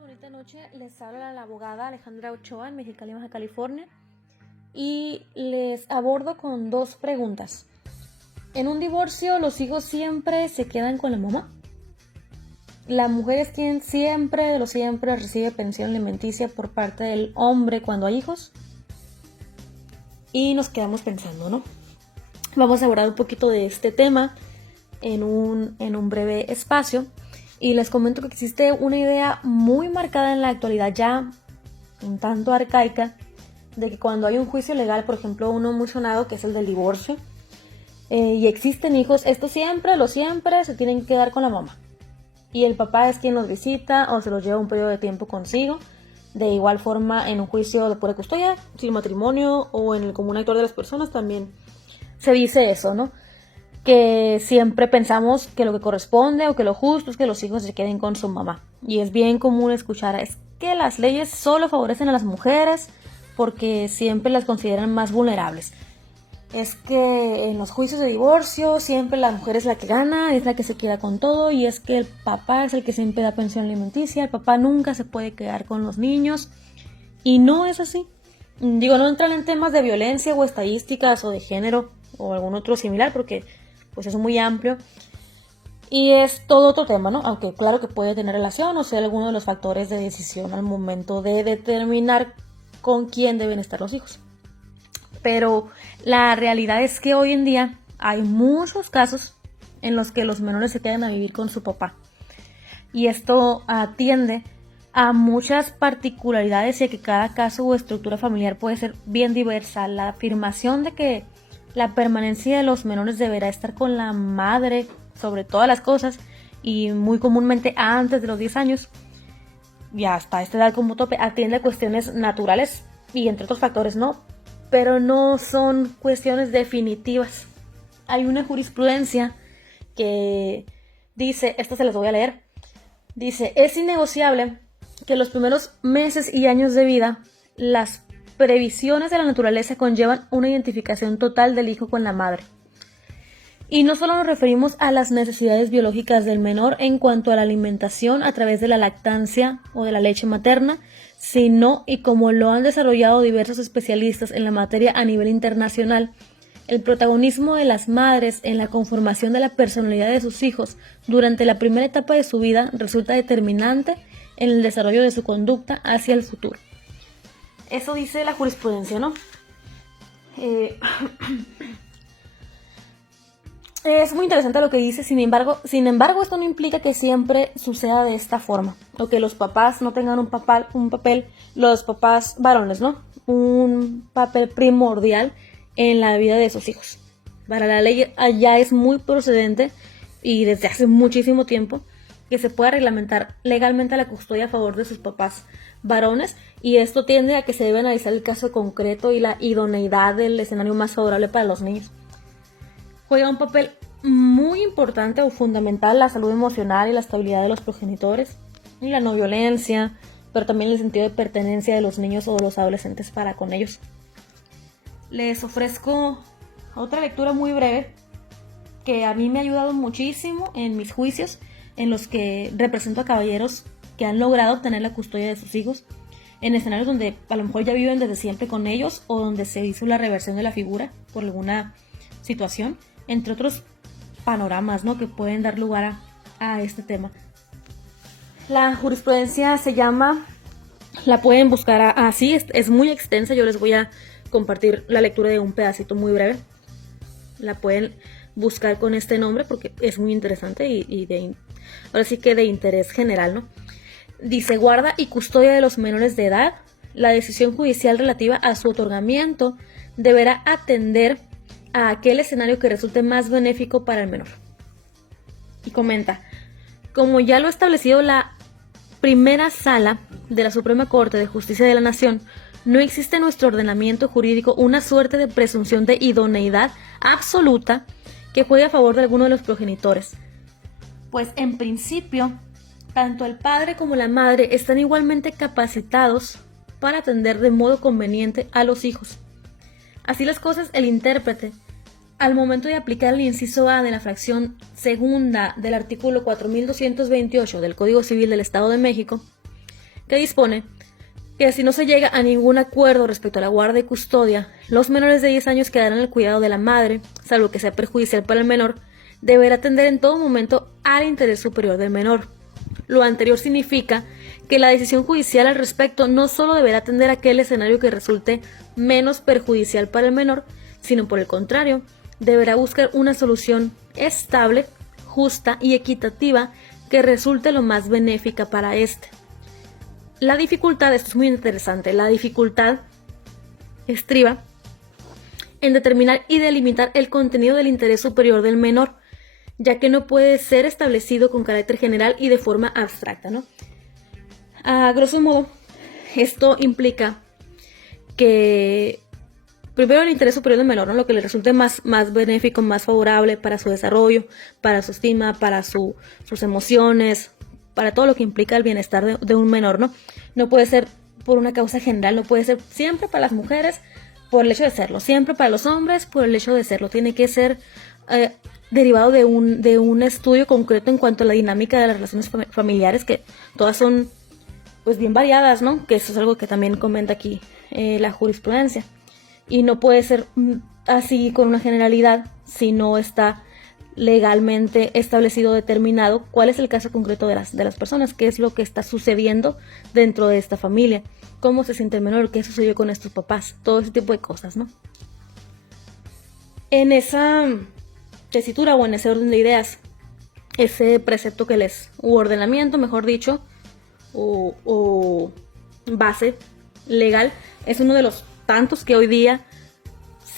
bonita noche. Les habla la abogada Alejandra Ochoa en Mexicali, Baja California, y les abordo con dos preguntas. En un divorcio, los hijos siempre se quedan con la mamá. La mujer es quien siempre recibe pensión alimenticia por parte del hombre cuando hay hijos. Y nos quedamos pensando, ¿no? Vamos a abordar un poquito de este tema en un breve espacio. Y les comento que existe una idea muy marcada en la actualidad, ya un tanto arcaica, de que cuando hay un juicio legal, por ejemplo, uno muy sonado que es el del divorcio, y existen hijos, estos siempre se tienen que quedar con la mamá. Y el papá es quien los visita o se los lleva un periodo de tiempo consigo. De igual forma, en un juicio de pura custodia, sin matrimonio o en el común actor de las personas también se dice eso, ¿no? Que siempre pensamos que lo que corresponde o que lo justo es que los hijos se queden con su mamá. Y es bien común escuchar, es que las leyes solo favorecen a las mujeres porque siempre las consideran más vulnerables. Es que en los juicios de divorcio siempre la mujer es la que gana, es la que se queda con todo, y es que el papá es el que siempre da pensión alimenticia, el papá nunca se puede quedar con los niños. Y no es así. Digo, no entran en temas de violencia o estadísticas o de género o algún otro similar porque pues es muy amplio y es todo otro tema, ¿no? Aunque claro que puede tener relación o ser alguno de los factores de decisión al momento de determinar con quién deben estar los hijos. Pero la realidad es que hoy en día hay muchos casos en los que los menores se quedan a vivir con su papá. Y esto atiende a muchas particularidades y a que cada caso o estructura familiar puede ser bien diversa. La afirmación de que la permanencia de los menores deberá estar con la madre sobre todas las cosas y muy comúnmente antes de los 10 años y hasta esta edad como tope atiende a cuestiones naturales y entre otros factores, ¿no? Pero no son cuestiones definitivas. Hay una jurisprudencia que dice, esto se les voy a leer, dice, es innegociable que los primeros meses y años de vida las previsiones de la naturaleza conllevan una identificación total del hijo con la madre. Y no solo nos referimos a las necesidades biológicas del menor en cuanto a la alimentación a través de la lactancia o de la leche materna, sino, y como lo han desarrollado diversos especialistas en la materia a nivel internacional, el protagonismo de las madres en la conformación de la personalidad de sus hijos durante la primera etapa de su vida resulta determinante en el desarrollo de su conducta hacia el futuro. Eso dice la jurisprudencia, ¿no? Es muy interesante lo que dice, sin embargo, esto no implica que siempre suceda de esta forma, o que los papás no tengan un papel, los papás varones, ¿no? Un papel primordial en la vida de sus hijos. Para la ley ya es muy procedente y desde hace muchísimo tiempo que se pueda reglamentar legalmente la custodia a favor de sus papás varones, y esto tiende a que se debe analizar el caso concreto y la idoneidad del escenario más favorable para los niños. Juega un papel muy importante o fundamental la salud emocional y la estabilidad de los progenitores y la no violencia, pero también el sentido de pertenencia de los niños o de los adolescentes para con ellos. Les ofrezco otra lectura muy breve que a mí me ha ayudado muchísimo en mis juicios en los que represento a caballeros que han logrado obtener la custodia de sus hijos en escenarios donde a lo mejor ya viven desde siempre con ellos o donde se hizo la reversión de la figura por alguna situación, entre otros panoramas, ¿no?, que pueden dar lugar a este tema. La jurisprudencia se llama, la pueden buscar así, es muy extensa, yo les voy a compartir la lectura de un pedacito muy breve. La pueden buscar con este nombre porque es muy interesante y ahora sí que de interés general, ¿no? Dice, guarda y custodia de los menores de edad. La decisión judicial relativa a su otorgamiento deberá atender a aquel escenario que resulte más benéfico para el menor. Y comenta, como ya lo ha establecido la primera sala de la Suprema Corte de Justicia de la Nación, no existe en nuestro ordenamiento jurídico una suerte de presunción de idoneidad absoluta que juegue a favor de alguno de los progenitores. Pues en principio, tanto el padre como la madre están igualmente capacitados para atender de modo conveniente a los hijos. Así las cosas, el intérprete, al momento de aplicar el inciso A de la fracción segunda del artículo 4228 del Código Civil del Estado de México, que dispone que si no se llega a ningún acuerdo respecto a la guarda y custodia, los menores de 10 años quedarán al cuidado de la madre, salvo que sea perjudicial para el menor, deberá atender en todo momento al interés superior del menor. Lo anterior significa que la decisión judicial al respecto no solo deberá atender a aquel escenario que resulte menos perjudicial para el menor, sino por el contrario, deberá buscar una solución estable, justa y equitativa que resulte lo más benéfica para éste. La dificultad, esto es muy interesante, la dificultad estriba en determinar y delimitar el contenido del interés superior del menor, ya que no puede ser establecido con carácter general y de forma abstracta, ¿no? A grosso modo, esto implica que primero el interés superior del menor, ¿no? Lo que le resulte más benéfico, más favorable para su desarrollo, para su estima, para sus emociones, para todo lo que implica el bienestar de un menor, ¿no? No puede ser por una causa general, no puede ser siempre para las mujeres por el hecho de serlo, siempre para los hombres por el hecho de serlo. Tiene que ser derivado de un estudio concreto en cuanto a la dinámica de las relaciones familiares, que todas son pues bien variadas, ¿no? Que eso es algo que también comenta aquí la jurisprudencia. Y no puede ser así con una generalidad si no está legalmente establecido, determinado cuál es el caso concreto de las personas, qué es lo que está sucediendo dentro de esta familia, cómo se siente el menor, qué sucedió con estos papás, todo ese tipo de cosas, ¿no? En esa tesitura o en ese orden de ideas, ese precepto u ordenamiento, mejor dicho, o base legal, es uno de los tantos que hoy día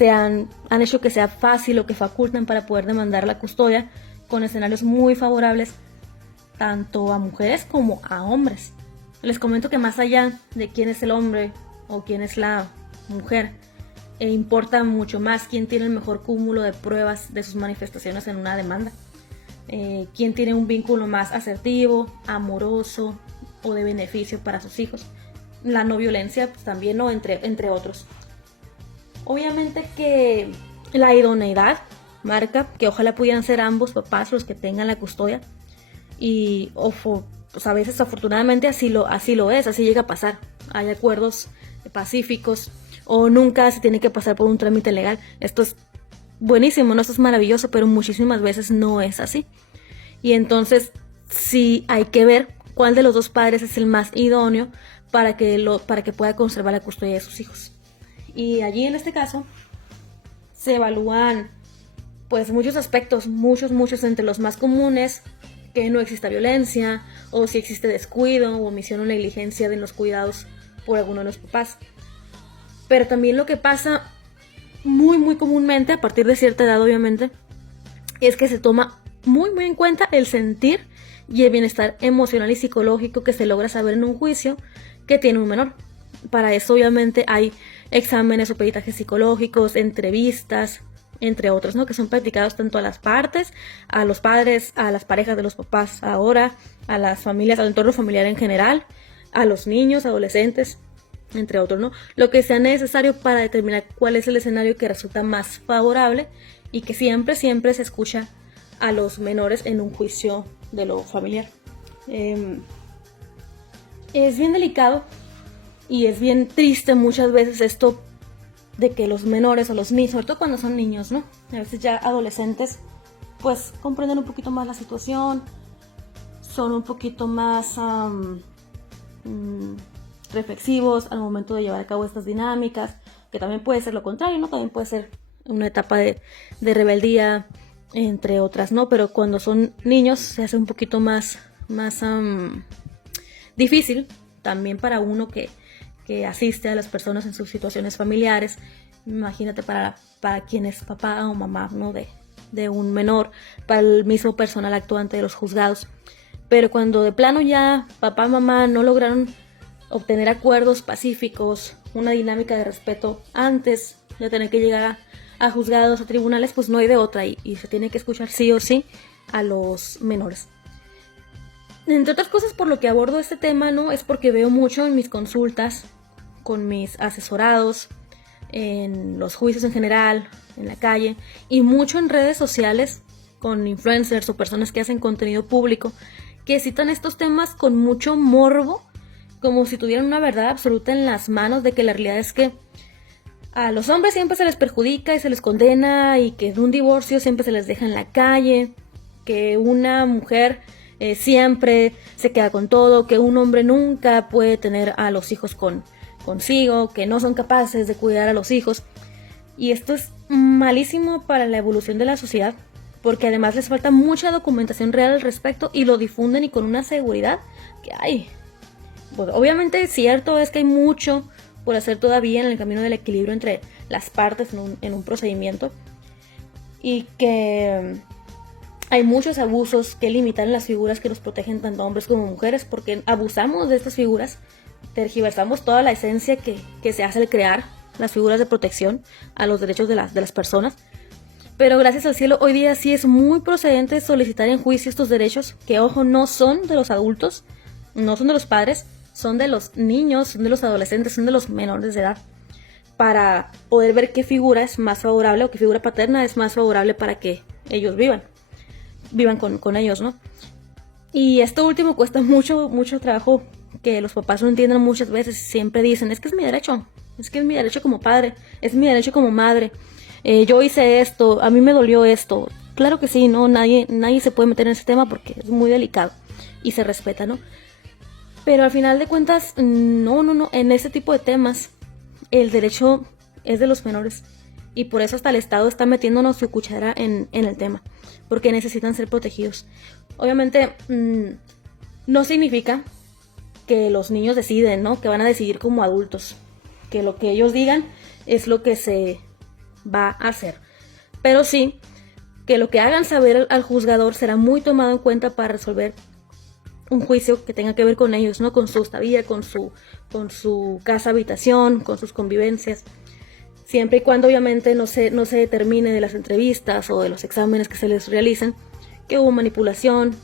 han hecho que sea fácil o que facultan para poder demandar la custodia, con escenarios muy favorables tanto a mujeres como a hombres. Les comento que más allá de quién es el hombre o quién es la mujer, importa mucho más quién tiene el mejor cúmulo de pruebas de sus manifestaciones en una demanda, quién tiene un vínculo más asertivo, amoroso o de beneficio para sus hijos. La no violencia pues, también, ¿no? entre otros. Obviamente que la idoneidad marca que ojalá pudieran ser ambos papás los que tengan la custodia, y pues a veces afortunadamente así lo es, así llega a pasar. Hay acuerdos pacíficos o nunca se tiene que pasar por un trámite legal. Esto es buenísimo, ¿no? Esto es maravilloso, pero muchísimas veces no es así. Y entonces sí hay que ver cuál de los dos padres es el más idóneo para que pueda conservar la custodia de sus hijos. Y allí en este caso se evalúan pues muchos aspectos, muchos, entre los más comunes, que no exista violencia, o si existe descuido o omisión o negligencia de los cuidados por alguno de los papás. Pero también lo que pasa muy comúnmente, a partir de cierta edad obviamente, es que se toma muy en cuenta el sentir y el bienestar emocional y psicológico que se logra saber en un juicio que tiene un menor. Para eso obviamente hay exámenes o peritajes psicológicos, entrevistas, entre otros, ¿no? Que son practicados tanto a las partes, a los padres, a las parejas de los papás ahora, a las familias, al entorno familiar en general, a los niños, adolescentes, entre otros, ¿no? Lo que sea necesario para determinar cuál es el escenario que resulta más favorable y que siempre se escucha a los menores en un juicio de lo familiar. Es bien delicado y es bien triste muchas veces esto de que los menores o los niños, sobre todo cuando son niños, ¿no? A veces ya adolescentes, pues comprenden un poquito más la situación, son un poquito más reflexivos al momento de llevar a cabo estas dinámicas, que también puede ser lo contrario, ¿no? También puede ser una etapa de rebeldía, entre otras, ¿no? Pero cuando son niños se hace un poquito más difícil también para uno que asiste a las personas en sus situaciones familiares. Imagínate para quien es papá o mamá, ¿no? de un menor, para el mismo personal actuante de los juzgados. Pero cuando de plano ya papá o mamá no lograron obtener acuerdos pacíficos, una dinámica de respeto antes de tener que llegar a juzgados, a tribunales, pues no hay de otra y se tiene que escuchar sí o sí a los menores. Entre otras cosas, por lo que abordo este tema, ¿no? Es porque veo mucho en mis consultas con mis asesorados, en los juicios en general, en la calle, y mucho en redes sociales con influencers o personas que hacen contenido público que citan estos temas con mucho morbo como si tuvieran una verdad absoluta en las manos, de que la realidad es que a los hombres siempre se les perjudica y se les condena, y que en un divorcio siempre se les deja en la calle, que una mujer siempre se queda con todo, que un hombre nunca puede tener a los hijos consigo, que no son capaces de cuidar a los hijos. Y esto es malísimo para la evolución de la sociedad, porque además les falta mucha documentación real al respecto y lo difunden y con una seguridad que hay. Pues obviamente cierto es que hay mucho por hacer todavía en el camino del equilibrio entre las partes en un procedimiento, y que hay muchos abusos que limitan las figuras que nos protegen tanto hombres como mujeres, porque abusamos de estas figuras, tergiversamos toda la esencia que se hace al crear las figuras de protección a los derechos de las personas. Pero gracias al cielo, hoy día sí es muy procedente solicitar en juicio estos derechos, que ojo, no son de los adultos, no son de los padres, son de los niños, son de los adolescentes, son de los menores de edad, para poder ver qué figura es más favorable o qué figura paterna es más favorable para que ellos vivan con ellos, ¿no? Y esto último cuesta mucho trabajo, que los papás no entienden muchas veces. Siempre dicen, es que es mi derecho como padre, es mi derecho como madre. Yo hice esto, a mí me dolió esto. Claro que sí, ¿no? Nadie se puede meter en ese tema porque es muy delicado y se respeta, ¿no? Pero al final de cuentas, no, en ese tipo de temas el derecho es de los menores, y por eso hasta el Estado está metiéndonos su cuchara en el tema, porque necesitan ser protegidos. Obviamente no significa que los niños deciden, ¿no? Que van a decidir como adultos, que lo que ellos digan es lo que se va a hacer, pero sí que lo que hagan saber al juzgador será muy tomado en cuenta para resolver un juicio que tenga que ver con ellos, ¿no? Con su estadía, con su casa habitación, con sus convivencias, siempre y cuando obviamente no se determine de las entrevistas o de los exámenes que se les realicen que hubo manipulación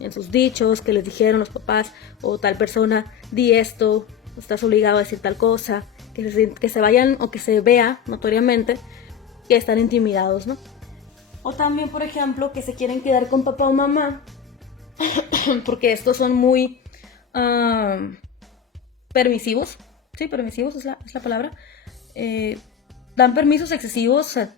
en sus dichos, que les dijeron los papás o tal persona, di esto, estás obligado a decir tal cosa, que se vayan o que se vea notoriamente que están intimidados, ¿no? O también, por ejemplo, que se quieren quedar con papá o mamá, porque estos son muy permisivos. Sí, permisivos es la palabra. Dan permisos excesivos, o sea,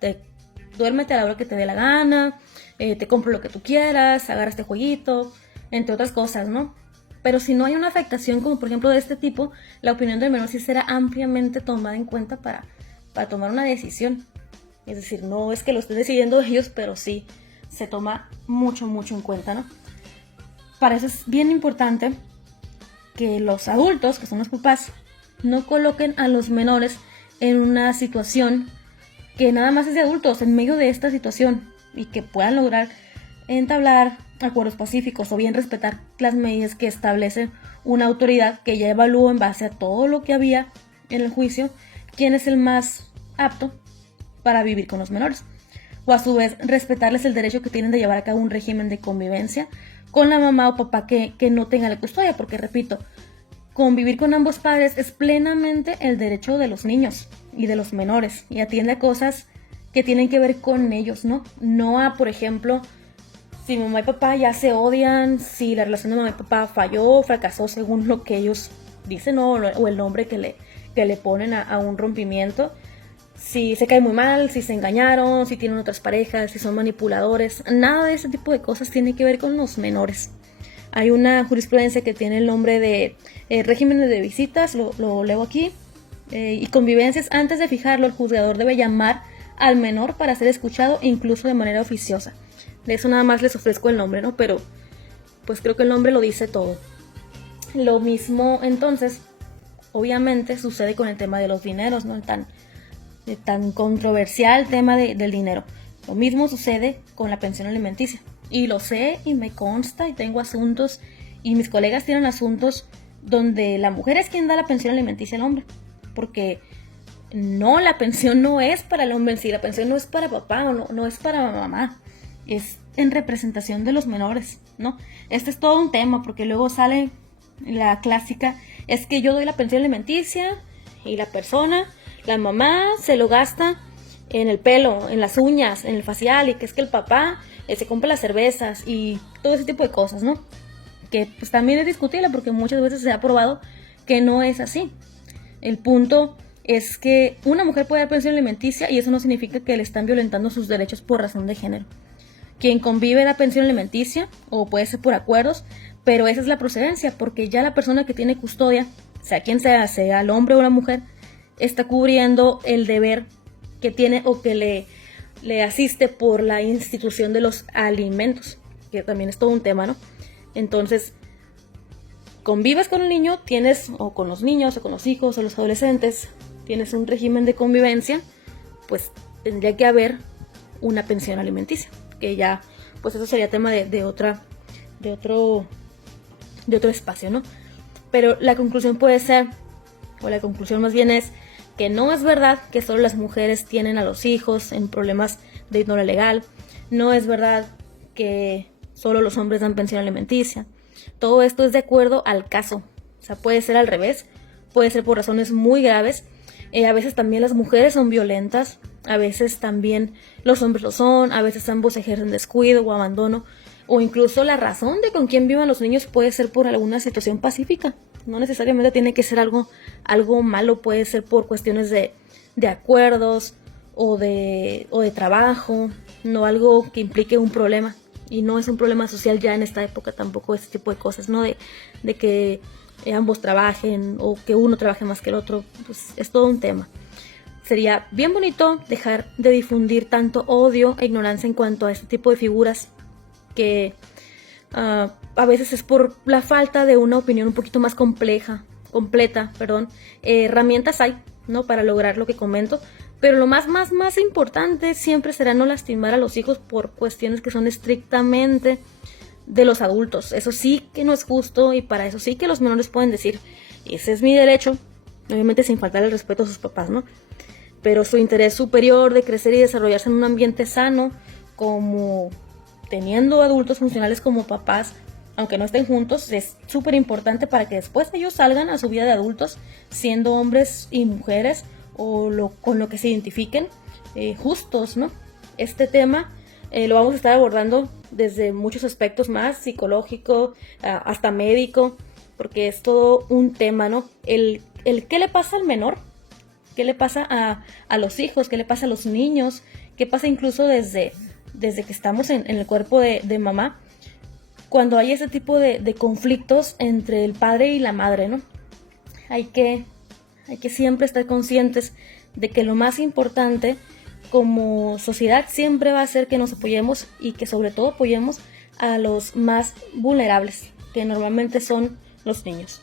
duérmete a la hora que te dé la gana, te compro lo que tú quieras, agarra este jueguito, entre otras cosas, ¿no? Pero si no hay una afectación como por ejemplo de este tipo, la opinión del menor sí será ampliamente tomada en cuenta para tomar una decisión. Es decir, no es que lo estén decidiendo ellos, pero sí se toma mucho en cuenta, ¿no? Para eso es bien importante que los adultos, que son los papás, no coloquen a los menores en una situación que nada más es de adultos, en medio de esta situación, y que puedan lograr entablar acuerdos pacíficos o bien respetar las medidas que establece una autoridad que ya evalúa en base a todo lo que había en el juicio quién es el más apto para vivir con los menores, o a su vez respetarles el derecho que tienen de llevar a cabo un régimen de convivencia con la mamá o papá que no tenga la custodia, porque repito, convivir con ambos padres es plenamente el derecho de los niños y de los menores, y atiende a cosas que tienen que ver con ellos, ¿no? No a, por ejemplo, si mamá y papá ya se odian, si la relación de mamá y papá falló, fracasó según lo que ellos dicen, ¿no? O el nombre que le ponen a un rompimiento. Si se cae muy mal, si se engañaron, si tienen otras parejas, si son manipuladores. Nada de ese tipo de cosas tiene que ver con los menores. Hay una jurisprudencia que tiene el nombre de regímenes de visitas, lo leo aquí, y convivencias. Antes de fijarlo, el juzgador debe llamar al menor para ser escuchado, incluso de manera oficiosa. De eso nada más les ofrezco el nombre, ¿no? Pero pues creo que el nombre lo dice todo. Lo mismo entonces, obviamente, sucede con el tema de los dineros, ¿no? Tan controversial tema del dinero. Lo mismo sucede con la pensión alimenticia. Y lo sé y me consta y tengo asuntos y mis colegas tienen asuntos donde la mujer es quien da la pensión alimenticia al hombre. Porque no, la pensión no es para el hombre en sí, la pensión no es para papá o no es para mamá. Es en representación de los menores, ¿no? Este es todo un tema porque luego sale la clásica, es que yo doy la pensión alimenticia y la persona, la mamá, se lo gasta en el pelo, en las uñas, en el facial, y que es que el papá se compra las cervezas y todo ese tipo de cosas, ¿no? Que pues también es discutible porque muchas veces se ha probado que no es así. El punto es que una mujer puede dar pensión alimenticia y eso no significa que le están violentando sus derechos por razón de género. Quien convive da pensión alimenticia, o puede ser por acuerdos, pero esa es la procedencia, porque ya la persona que tiene custodia, sea quien sea, sea el hombre o la mujer, está cubriendo el deber que tiene o que le asiste por la institución de los alimentos, que también es todo un tema, ¿no? Entonces, convives con el niño, tienes, o con los niños, o con los hijos, o los adolescentes, tienes un régimen de convivencia, pues tendría que haber una pensión alimenticia, que ya, pues eso sería tema de otro espacio, ¿no? Pero la conclusión puede ser, o la conclusión más bien es, que no es verdad que solo las mujeres tienen a los hijos en problemas de índole legal, no es verdad que solo los hombres dan pensión alimenticia. Todo esto es de acuerdo al caso, o sea, puede ser al revés, puede ser por razones muy graves, a veces también las mujeres son violentas, a veces también los hombres lo son, a veces ambos ejercen descuido o abandono, o incluso la razón de con quién vivan los niños puede ser por alguna situación pacífica. No necesariamente tiene que ser algo malo, puede ser por cuestiones de acuerdos o de trabajo, no algo que implique un problema. Y no es un problema social ya en esta época tampoco ese tipo de cosas, ¿no? De que ambos trabajen o que uno trabaje más que el otro, pues es todo un tema. Sería bien bonito dejar de difundir tanto odio e ignorancia en cuanto a este tipo de figuras que a veces es por la falta de una opinión un poquito más completa, herramientas hay, ¿no? Para lograr lo que comento, pero lo más importante siempre será no lastimar a los hijos por cuestiones que son estrictamente de los adultos. Eso sí que no es justo y para eso sí que los menores pueden decir, ese es mi derecho, obviamente sin faltar el respeto a sus papás, ¿no? Pero su interés superior de crecer y desarrollarse en un ambiente sano, como teniendo adultos funcionales como papás, aunque no estén juntos, es súper importante para que después ellos salgan a su vida de adultos siendo hombres y mujeres o con lo que se identifiquen, justos, ¿no? Este tema lo vamos a estar abordando desde muchos aspectos más, psicológico, hasta médico, porque es todo un tema, ¿no? El qué le pasa al menor, qué le pasa a los hijos, qué le pasa a los niños, qué pasa incluso desde que estamos en el cuerpo de mamá, cuando hay ese tipo de conflictos entre el padre y la madre, ¿no? Hay que siempre estar conscientes de que lo más importante como sociedad siempre va a ser que nos apoyemos y que sobre todo apoyemos a los más vulnerables, que normalmente son los niños.